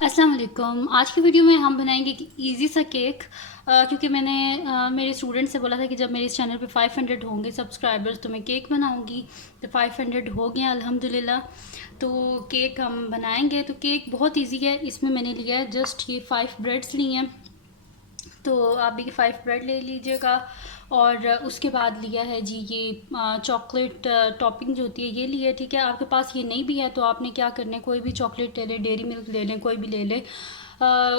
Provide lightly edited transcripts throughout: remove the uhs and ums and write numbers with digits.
अस्सलाम वालेकुम। आज की वीडियो में हम बनाएंगे कि ईज़ी सा केक। क्योंकि मैंने मेरे स्टूडेंट से बोला था कि जब मेरे इस चैनल पे 500 होंगे सब्सक्राइबर्स तो मैं केक बनाऊंगी। तो 500 हो गए अल्हम्दुलिल्लाह। तो केक हम बनाएंगे। तो केक बहुत इजी है। इसमें मैंने लिया है जस्ट ये 5 ब्रेड्स लिए हैं। तो आप भी 5 ब्रेड ले लीजिएगा। और उसके बाद लिया है जी ये चॉकलेट टॉपिंग जो होती है ये लिया है। ठीक है, आपके पास ये नहीं भी है तो आपने क्या करना है, कोई भी चॉकलेट ले लें, डेयरी मिल्क ले लें, कोई भी ले लें।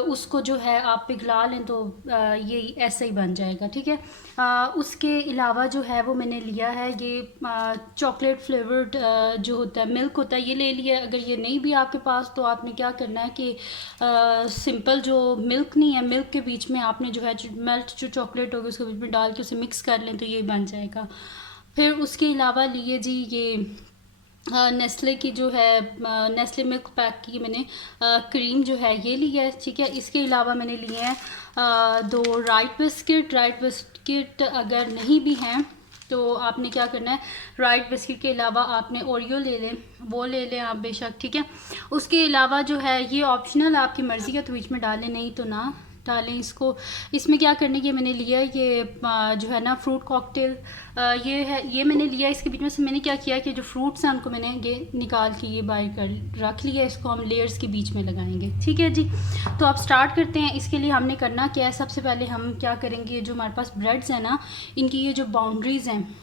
उसको जो है आप पिघला लें तो ये ऐसे ही बन जाएगा। ठीक है। उसके अलावा जो है वो मैंने लिया है ये चॉकलेट फ्लेवर्ड जो होता है मिल्क होता है ये ले लिया है। अगर ये नहीं भी आपके पास तो आपने क्या करना है कि सिंपल जो मिल्क नहीं है, मिल्क के बीच में आपने जो है मेल्ट जो चॉकलेट होगी उसके बीच में डाल के उसे मिक्स कर लें तो ये बन जाएगा। फिर उसके अलावा लिए जी ये नेस्ले की जो है नेस्ले मिल्क पैक की मैंने क्रीम जो है ये लिया है। ठीक है, इसके अलावा मैंने लिए हैं 2 राइट बिस्किट अगर नहीं भी हैं तो आपने क्या करना है, राइट बिस्किट के अलावा आपने ओरियो ले लें, वो ले लें आप बेशक। ठीक है, उसके अलावा जो है ये ऑप्शनल आपकी मर्ज़ी है तो बीच में डालें, नहीं तो ना डालें इसको। इसमें क्या करने के मैंने लिया ये जो है ना फ्रूट कॉकटेल ये है, ये मैंने लिया। इसके बीच में से मैंने क्या किया कि जो फ्रूट्स हैं उनको मैंने ये निकाल के ये बाहर कर रख लिया। इसको हम लेयर्स के बीच में लगाएंगे। ठीक है जी, तो अब स्टार्ट करते हैं। इसके लिए हमने करना क्या है, सबसे पहले हम क्या करेंगे, जो हमारे पास ब्रेड्स हैं ना इनकी ये जो बाउंड्रीज़ हैं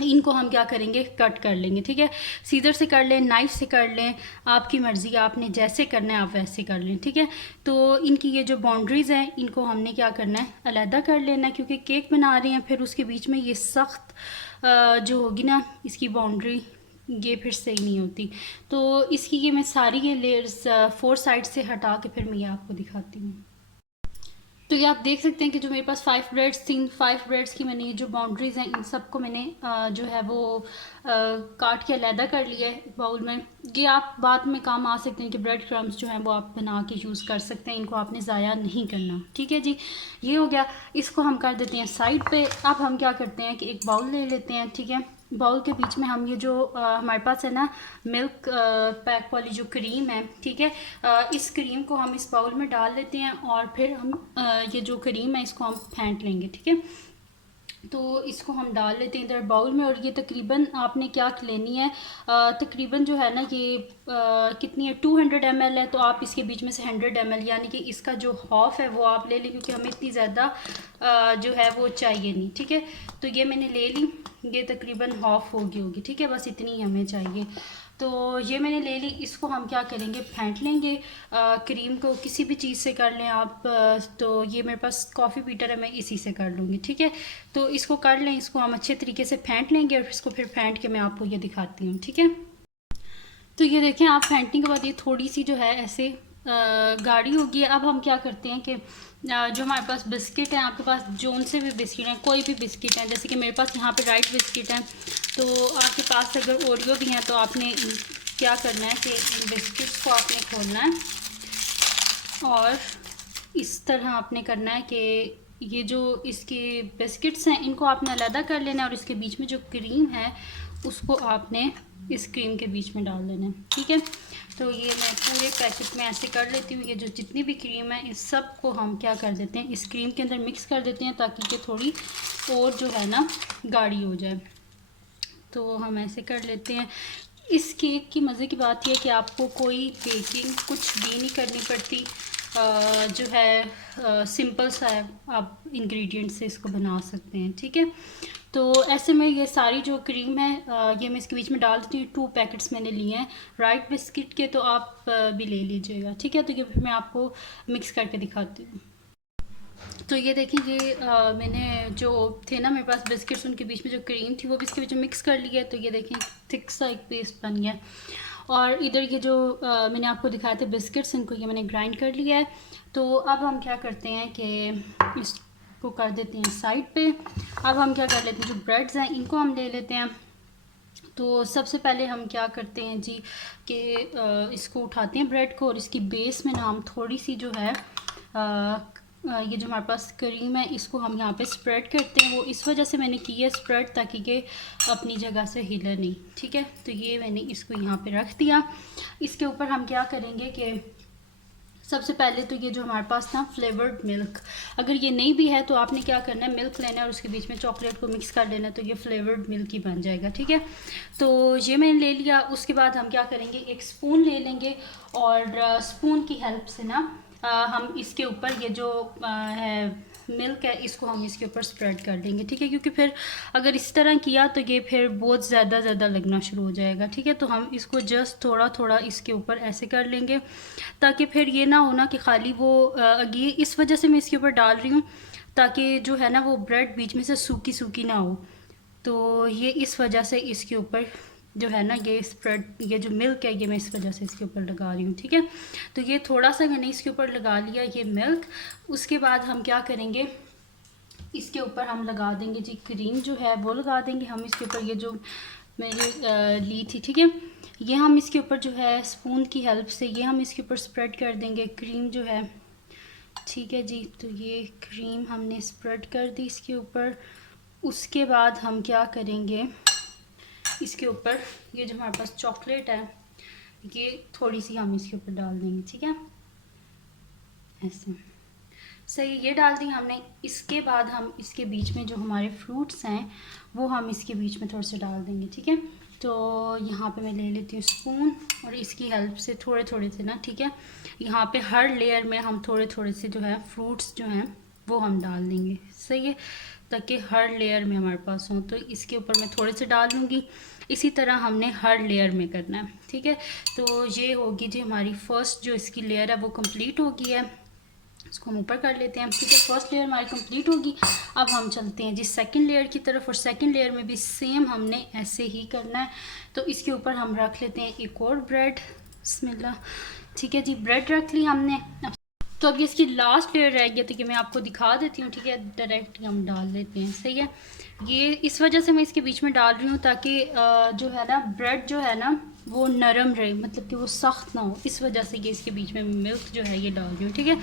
इनको हम क्या करेंगे, कट कर लेंगे। ठीक है, सीजर से कर लें, नाइफ से कर लें, आपकी मर्ज़ी, आपने जैसे करना है आप वैसे कर लें। ठीक है, तो इनकी ये जो बाउंड्रीज़ हैं इनको हमने क्या करना है, अलहदा कर लेना है। क्योंकि केक बना रहे हैं फिर उसके बीच में ये सख्त जो होगी ना इसकी बाउंड्री ये फिर सही नहीं होती। तो इसकी ये मैं सारी ये लेयर्स 4 साइड से हटा के फिर मैं ये आपको दिखाती हूँ। तो ये आप देख सकते हैं कि जो मेरे पास 5 ब्रेड्स थी, 5 ब्रेड्स की मैंने ये जो बाउंड्रीज़ हैं इन सबको मैंने जो है वो काट के अलहदा कर लिया है बाउल में। ये आप बाद में काम आ सकते हैं कि ब्रेड क्रम्स जो हैं वो आप बना के यूज़ कर सकते हैं, इनको आपने ज़ाया नहीं करना। ठीक है जी, ये हो गया। इसको हम कर देते हैं साइड पे। अब हम क्या करते हैं कि एक बाउल ले लेते हैं। ठीक है, बाउल के बीच में हम ये जो हमारे पास है ना मिल्क पैक वाली जो क्रीम है, ठीक है, इस क्रीम को हम इस बाउल में डाल लेते हैं और फिर हम ये जो क्रीम है इसको हम फेंट लेंगे। ठीक है, तो इसको हम डाल लेते हैं इधर बाउल में। और ये तकरीबन आपने क्या लेनी है, तकरीबन जो है ना ये कितनी है, 200 ml है। तो आप इसके बीच में से 100 ml यानी कि इसका जो हाफ है वो आप ले लें, क्योंकि हमें इतनी ज़्यादा जो है वो चाहिए नहीं। ठीक है, तो ये मैंने ले ली, ये तकरीबन हाफ होगी। ठीक है, बस इतनी ही हमें चाहिए। तो ये मैंने ले ली, इसको हम क्या करेंगे, फेंट लेंगे। क्रीम को किसी भी चीज़ से कर लें आप। तो ये मेरे पास कॉफ़ी बीटर है, मैं इसी से कर लूँगी। ठीक है, तो इसको कर लें, इसको हम अच्छे तरीके से फेंट लेंगे और इसको फिर फेंट के मैं आपको ये दिखाती हूँ। ठीक है, तो ये देखें आप फेंटने के बाद ये थोड़ी सी जो है ऐसे गाढ़ी होगी। अब हम क्या करते हैं कि जो हमारे पास बिस्किट हैं, आपके पास जोन से भी बिस्किट हैं, कोई भी बिस्किट हैं, जैसे कि मेरे पास यहाँ पे राइट बिस्किट हैं, तो आपके पास अगर ओरियो भी हैं तो आपने क्या करना है कि इन बिस्किट्स को आपने खोलना है और इस तरह आपने करना है कि ये जो इसके बिस्किट्स हैं इनको आपने अलग कर लेना है और इसके बीच में जो क्रीम है उसको आपने इस क्रीम के बीच में डाल देना है। ठीक है, तो ये मैं पूरे पैकेट में ऐसे कर लेती हूँ। ये जो जितनी भी क्रीम है इस सब को हम क्या कर देते हैं, इस क्रीम के अंदर मिक्स कर देते हैं ताकि ये थोड़ी और जो है ना गाढ़ी हो जाए। तो हम ऐसे कर लेते हैं। इस केक की मज़े की बात यह है कि आपको कोई बेकिंग कुछ भी नहीं करनी पड़ती। जो है सिंपल सा है, आप इंग्रेडिएंट से इसको बना सकते हैं। ठीक है, तो ऐसे में ये सारी जो क्रीम है ये मैं इसके बीच में डाल देती हूँ। 2 पैकेट्स मैंने लिए हैं राइट बिस्किट के, तो आप भी ले लीजिएगा। ठीक है, तो ये फिर मैं आपको मिक्स करके दिखाती हूँ। तो ये देखिए ये मैंने जो थे ना मेरे पास बिस्किट्स, उनके बीच में जो क्रीम थी वो भी इसके बीच में मिक्स कर लिया है। तो ये देखें थिक सा एक पेस्ट बन गया। और इधर ये जो मैंने आपको दिखाए थे बिस्किट्स, इनको ये मैंने ग्राइंड कर लिया है। तो अब हम क्या करते हैं कि इसको कर देते हैं साइड पे। अब हम क्या कर लेते हैं, जो ब्रेड्स हैं इनको हम ले लेते हैं। तो सबसे पहले हम क्या करते हैं जी कि इसको उठाते हैं ब्रेड को और इसकी बेस में ना हम थोड़ी सी जो है ये जो हमारे पास क्रीम है इसको हम यहाँ पे स्प्रेड करते हैं। वो इस वजह से मैंने की है स्प्रेड ताकि कि अपनी जगह से हिले नहीं। ठीक है, तो ये मैंने इसको यहाँ पे रख दिया। इसके ऊपर हम क्या करेंगे कि सबसे पहले तो ये जो हमारे पास ना फ्लेवर्ड मिल्क, अगर ये नहीं भी है तो आपने क्या करना है, मिल्क लेना है और उसके बीच में चॉकलेट को मिक्स कर लेना है, तो ये फ्लेवर्ड मिल्क ही बन जाएगा। ठीक है, तो ये मैंने ले लिया। उसके बाद हम क्या करेंगे, एक स्पून ले लेंगे और स्पून की हेल्प से ना हम इसके ऊपर ये जो है मिल्क है, इसको हम इसके ऊपर स्प्रेड कर देंगे। ठीक है, क्योंकि फिर अगर इस तरह किया तो ये फिर बहुत ज़्यादा लगना शुरू हो जाएगा। ठीक है, तो हम इसको जस्ट थोड़ा थोड़ा इसके ऊपर ऐसे कर लेंगे, ताकि फिर ये ना हो ना कि खाली वो ये इस वजह से मैं इसके ऊपर डाल रही हूँ ताकि जो है ना वो ब्रेड बीच में से सूखी सूखी ना हो। तो ये इस वजह से इसके ऊपर जो है ना ये स्प्रेड, ये जो मिल्क है ये मैं इस वजह से इसके ऊपर लगा रही हूँ। ठीक है, तो ये थोड़ा सा मैंने इसके ऊपर लगा लिया ये मिल्क। उसके बाद हम क्या करेंगे, इसके ऊपर हम लगा देंगे जी क्रीम जो है वो लगा देंगे हम इसके ऊपर, ये जो मैंने ली थी। ठीक है, ये हम इसके ऊपर जो है स्पून की हेल्प से ये हम इसके ऊपर स्प्रेड कर देंगे क्रीम जो है। ठीक है जी, तो ये क्रीम हमने स्प्रेड कर दी इसके ऊपर। उसके बाद हम क्या करेंगे, इसके ऊपर ये जो हमारे पास चॉकलेट है ये थोड़ी सी हम इसके ऊपर डाल देंगे। ठीक है, ऐसे सही, ये डाल दी हमने। इसके बाद हम इसके बीच में जो हमारे फ्रूट्स हैं वो हम इसके बीच में थोड़े से डाल देंगे। ठीक है, तो यहाँ पे मैं ले लेती हूँ स्पून और इसकी हेल्प से थोड़े थोड़े से ना, ठीक है, यहाँ पे हर लेयर में हम थोड़े थोड़े से जो है फ्रूट्स जो हैं वो हम डाल देंगे। सही है, ताकि हर लेयर में हमारे पास हों। तो इसके ऊपर मैं थोड़े से डाल लूँगी, इसी तरह हमने हर लेयर में करना है। ठीक है, तो ये होगी जी हमारी फर्स्ट जो इसकी लेयर है वो कंप्लीट हो गई है। इसको हम ऊपर कर लेते हैं। ठीक है, फर्स्ट लेयर हमारी कंप्लीट होगी। अब हम चलते हैं जी सेकंड लेयर की तरफ, और सेकंड लेयर में भी सेम हमने ऐसे ही करना है। तो इसके ऊपर हम रख लेते हैं एक और ब्रेड, बिस्मिल्लाह। ठीक है जी, ब्रेड रख ली हमने। तो अब ये इसकी लास्ट लेयर रह गई थी कि मैं आपको दिखा देती हूँ। ठीक है, डायरेक्ट हम डाल लेते हैं। सही है, ये इस वजह से मैं इसके बीच में डाल रही हूँ ताकि जो है ना ब्रेड जो है ना वो नरम रहे, मतलब कि वो सख्त ना हो। इस वजह से ये इसके बीच में मिल्क जो है ये डाल रही हूँ। ठीक है,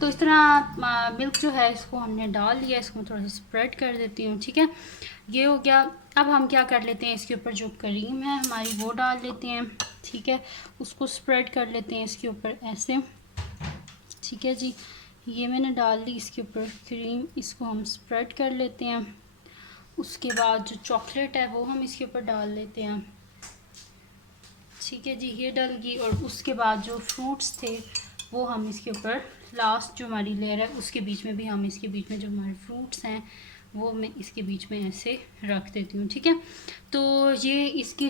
तो इस तरह मिल्क जो है इसको हमने डाल लिया, इसको मैं थोड़ा सा स्प्रेड कर देती हूँ। ठीक है, ये हो गया। अब हम क्या कर लेते हैं, इसके ऊपर जो क्रीम है हमारी वो डाल लेते हैं। ठीक है, उसको स्प्रेड कर लेते हैं इसके ऊपर ऐसे। ठीक है जी, ये मैंने डाल ली इसके ऊपर क्रीम, इसको हम स्प्रेड कर लेते हैं। उसके बाद जो चॉकलेट है वो हम इसके ऊपर डाल लेते हैं। ठीक है जी, ये डल गई। और उसके बाद जो फ्रूट्स थे वो हम इसके ऊपर लास्ट जो हमारी लेयर है उसके बीच में भी हम इसके बीच में जो हमारे फ्रूट्स हैं वो मैं इसके बीच में ऐसे रख देती हूँ। ठीक है, तो ये इसकी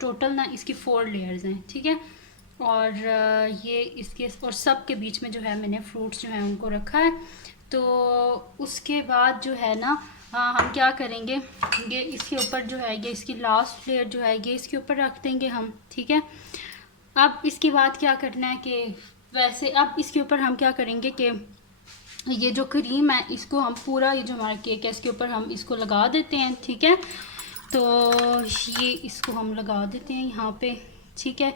टोटल ना इसकी 4 लेयर्स हैं। ठीक है, और ये इसके और सब के बीच में जो है मैंने फ्रूट्स जो हैं उनको रखा है। तो उसके बाद जो है ना हम क्या करेंगे, ये इसके ऊपर जो है ये इसकी लास्ट लेयर जो है ये इसके ऊपर रख देंगे हम। ठीक है, अब इसके बाद क्या करना है कि वैसे अब इसके ऊपर हम क्या करेंगे कि ये जो क्रीम है इसको हम पूरा, ये जो हमारा केक है इसके ऊपर हम इसको लगा देते हैं। ठीक है, तो ये इसको हम लगा देते हैं यहाँ पे। ठीक है,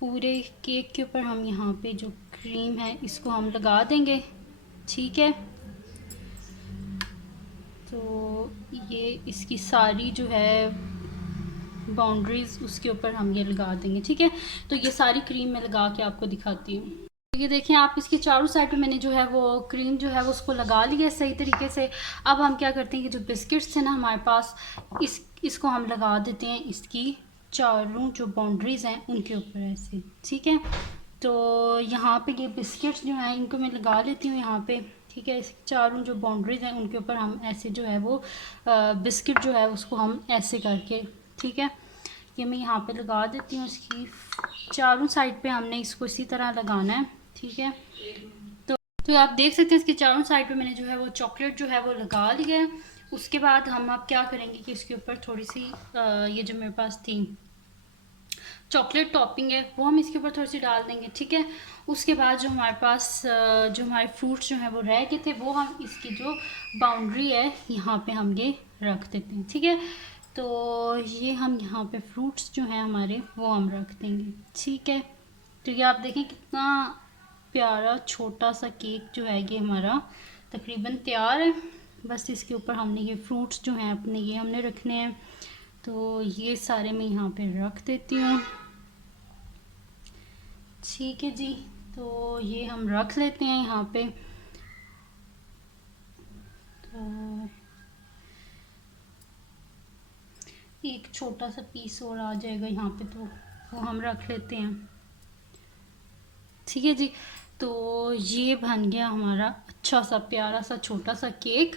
पूरे केक के ऊपर हम यहाँ पे जो क्रीम है इसको हम लगा देंगे। ठीक है, तो ये इसकी सारी जो है बाउंड्रीज उसके ऊपर हम ये लगा देंगे। ठीक है, तो ये सारी क्रीम मैं लगा के आपको दिखाती हूँ। ये देखें आप, इसके चारों साइड पे मैंने जो है वो क्रीम जो है वो उसको लगा लिया सही तरीके से। अब हम क्या करते हैं कि जो बिस्किट्स थे ना हमारे पास, इसको हम लगा देते हैं इसकी चारों जो बाउंड्रीज हैं उनके ऊपर ऐसे। ठीक है, तो यहाँ पे ये बिस्किट्स जो हैं इनको मैं लगा लेती हूँ यहाँ पे। ठीक है, इस चारों जो बाउंड्रीज हैं उनके ऊपर हम ऐसे जो है वो बिस्किट जो है उसको हम ऐसे करके, ठीक है, ये मैं यहाँ पे लगा देती हूँ। इसकी चारों साइड पे हमने इसको इसी तरह लगाना है। ठीक है, तो आप देख सकते हैं इसके चारों साइड पे मैंने जो है वो चॉकलेट जो है वो लगा लिया है। उसके बाद हम अब क्या करेंगे कि इसके ऊपर थोड़ी सी ये जो मेरे पास थी चॉकलेट टॉपिंग है वो हम इसके ऊपर थोड़ी सी डाल देंगे। ठीक है, उसके बाद जो हमारे पास जो हमारे फ्रूट्स जो हैं वो रह गए थे वो हम इसकी जो बाउंड्री है यहाँ पे हम ये रख देते हैं। ठीक है, तो ये हम यहाँ पे फ्रूट्स जो हैं हमारे वो हम रख देंगे। ठीक है, तो ये आप देखें कितना प्यारा छोटा सा केक जो है ये हमारा तकरीबन तैयार है। बस इसके ऊपर हमने ये फ्रूट्स जो हैं अपने ये हमने रखने हैं। तो ये सारे मैं यहाँ पे रख देती हूँ। ठीक है जी, तो ये हम रख लेते हैं यहाँ पे। तो एक छोटा सा पीस और आ जाएगा यहाँ पे, तो वो हम रख लेते हैं। ठीक है जी। तो ये बन गया हमारा अच्छा सा प्यारा सा छोटा सा केक।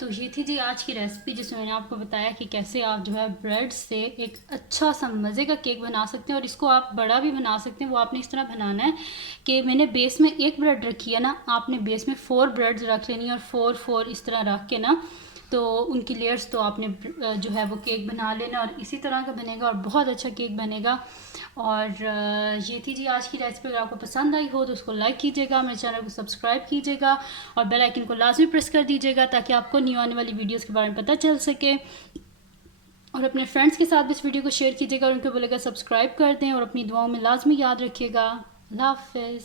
तो ये थी जी आज की रेसिपी, जिसमें मैंने आपको बताया कि कैसे आप जो है ब्रेड से एक अच्छा सा मज़े का केक बना सकते हैं, और इसको आप बड़ा भी बना सकते हैं। वो आपने इस तरह बनाना है कि मैंने बेस में एक ब्रेड रखी है ना, आपने बेस में 4 ब्रेड्स रख लेनी है, और 4 इस तरह रख के ना, तो उनकी लेयर्स तो आपने जो है वो केक बना लेना, और इसी तरह का बनेगा और बहुत अच्छा केक बनेगा। और ये थी जी आज की रेसिपी। अगर आपको पसंद आई हो तो उसको लाइक कीजिएगा, मेरे चैनल को सब्सक्राइब कीजिएगा, और बेल आइकन को लाजमी प्रेस कर दीजिएगा ताकि आपको न्यू आने वाली वीडियोस के बारे में पता चल सके। और अपने फ्रेंड्स के साथ भी इस वीडियो को शेयर कीजिएगा और उनको बोलेगा सब्सक्राइब कर दें, और अपनी दुआओं में लाजमी याद रखिएगा। अल्लाह हाफ़िज़।